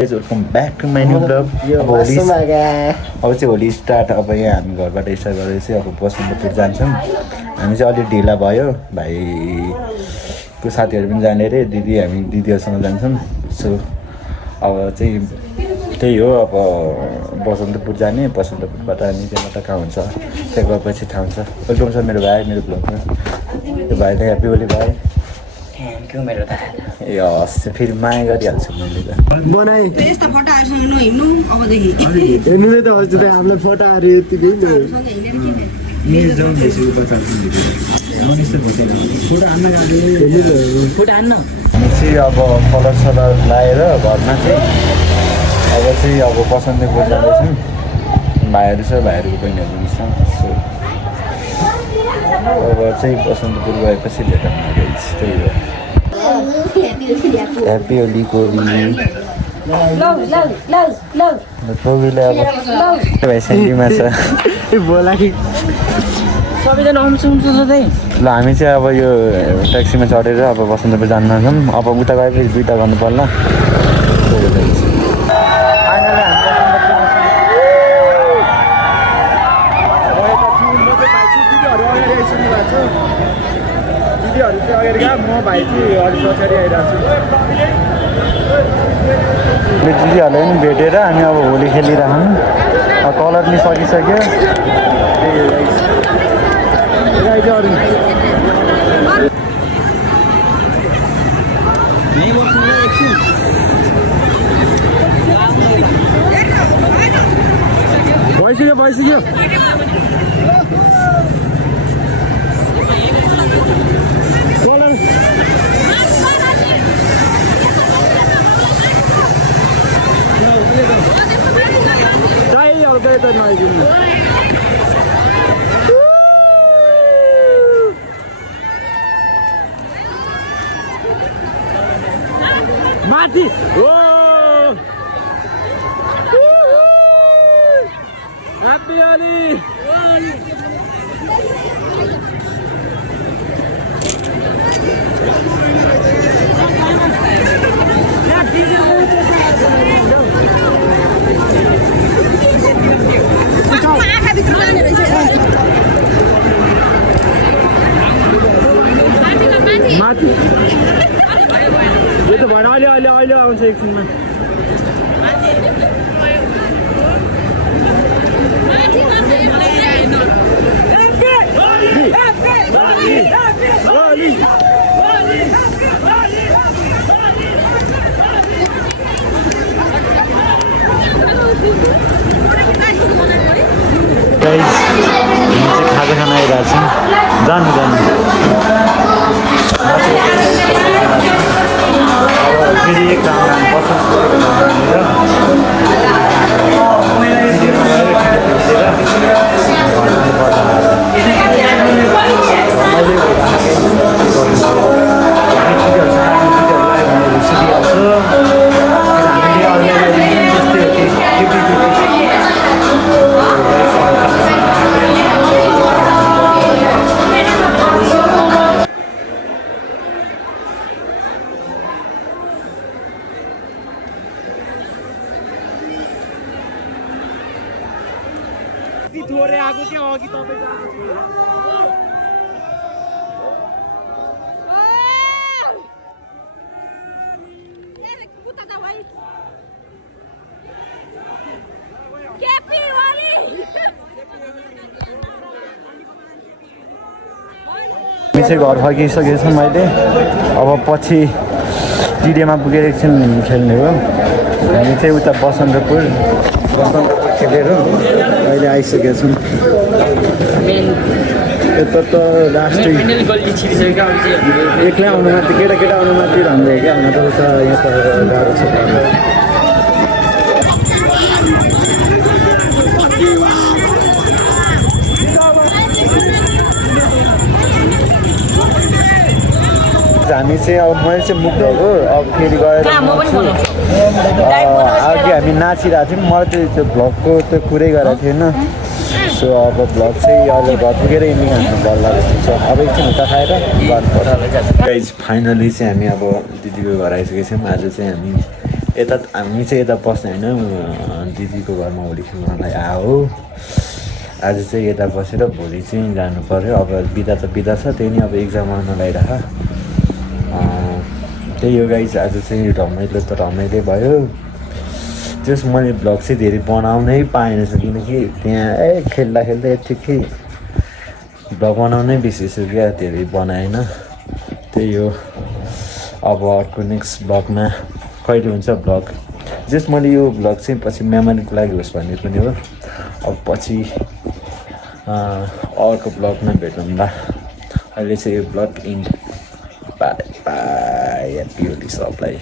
Welcome back to my new blog. अब चाहिँ Holi start. अब यहाँ हामी घरबाट स्टार्ट गरेर चाहिँ अब बसन्तपुर जान्छौँ। हामी चाहिँ अलिक ढिला भयो, भाइको साथीहरू पनि जाने अरे, हामी दिदीहरूसँग जान्छौँ। सो अब चाहिँ त्यही हो, अब बसन्तपुर जाने, बसन्तपुरबाट अनि त्यहाँबाट कहाँ हुन्छ त्यहाँ गएपछि थाहा हुन्छ। वेलकम छ मेरो भाइ मेरो ब्लगमा। त्यो भाइलाई ह्याप्पी होली भाइ। थ्याङ्क यू मेरो दादा। ए हस्, फेरि माया गरिहाल्छु मैले त। बनाएँ यस्ता फोटाहरूसँग नहिँड्नु अबदेखि। हेर्नु चाहिँ त हजुर त हामीलाई फोटो आएर यतिकै फुट हान्न हामी चाहिँ अब कलर सलर लाएर घरमा चाहिँ अब बसन्तपुर जाँदैछौँ। भाइहरू छ, भाइहरूको बहिनीहरू छ। सो अब चाहिँ बसन्तपुर गएपछि भेटौँ गाइस। त्यही हो, ह्याप्पी होली कोबीले अब भाइ सेन्टीमा छ। सबैजना आउँछ सधैँ। ल हामी चाहिँ अब यो ट्याक्सीमा चढेर अब बसन्तपुर जान जान्छौँ। अब उता गएपछि दुइटा गर्नु पर्ला। दिदीहरू चाहिँ अगाडि गयो, म भाइ चाहिँ अलिक पछाडि आइरहेको छु। दिदीहरूलाई पनि भेटेर हामी अब होली खेलिरहौँ। कलर पनि सकिसक्यो। भइसक्यो कलर चाहिहाल्छ त नआइदिनु। माथि हो ह्याप्पी होली। माथि यो त भएर अहिले आउँछ एकछिनमा। खाजा खान आइरहेको छौँ। जानु फेरि एक काम थोरै आएको थियो अघि तपाईँ हामी चाहिँ घर फर्किसकेको छौँ अहिले। अब पछि टिडिएमा पुगेर एकछिन खेल्ने हो। हामी चाहिँ उता बसन्तपुर खेलेर अहिले आइसकेका छौँ। यता त लास्टै एक्लै आउनु माथि केटा आउनु माथि भन्दै क्या। हुन त उता यहाँ त गाह्रो छ। हामी चाहिँ अब मैले चाहिँ मुख भएको अब फेरि गएर अघि हामी नाचिरहेको थियौँ। मलाई त्यो भ्लगको त्यो कुरै गरेको थिएन। सो अब भ्लग चाहिँ अहिले घर पुगेर इन्डिङ हान्नु पर्ला जस्तो छ। अब एकछिन उता खाएर गर्नुपर्छ। गाइज फाइनली चाहिँ हामी अब दिदीको घर आइसकेको छौँ। आज चाहिँ हामी यता हामी चाहिँ यता बस्ने होइन दिदीको घरमा होली खेल्नलाई आयो आज चाहिँ यता बसेर भोलि चाहिँ जानु पऱ्यो अब बिदा त बिदा छ त्यही नै अब एक्जाम आउन लगाइरह त्यही हो गाइस आज चाहिँ रमाइलो त रमाइलो भयो त्यस मैले भ्लग चाहिँ धेरै बनाउनै पाएन किनकि त्यहाँ खेल्दा खेल्दा यत्तिकै भ्लग बनाउनै बिर्सेछु क्या धेरै बनाएन त्यही हो अब अर्को नेक्स्ट भ्लगमा कहिले हुन्छ भ्लग जस्ट मैले यो भ्लग चाहिँ पछि मेमोरीको लागि होस् भन्ने पनि हो अब पछि अर्को भ्लगमा भेटौँला अहिले चाहिँ यो vlog end bye bye happy Holi सबलाई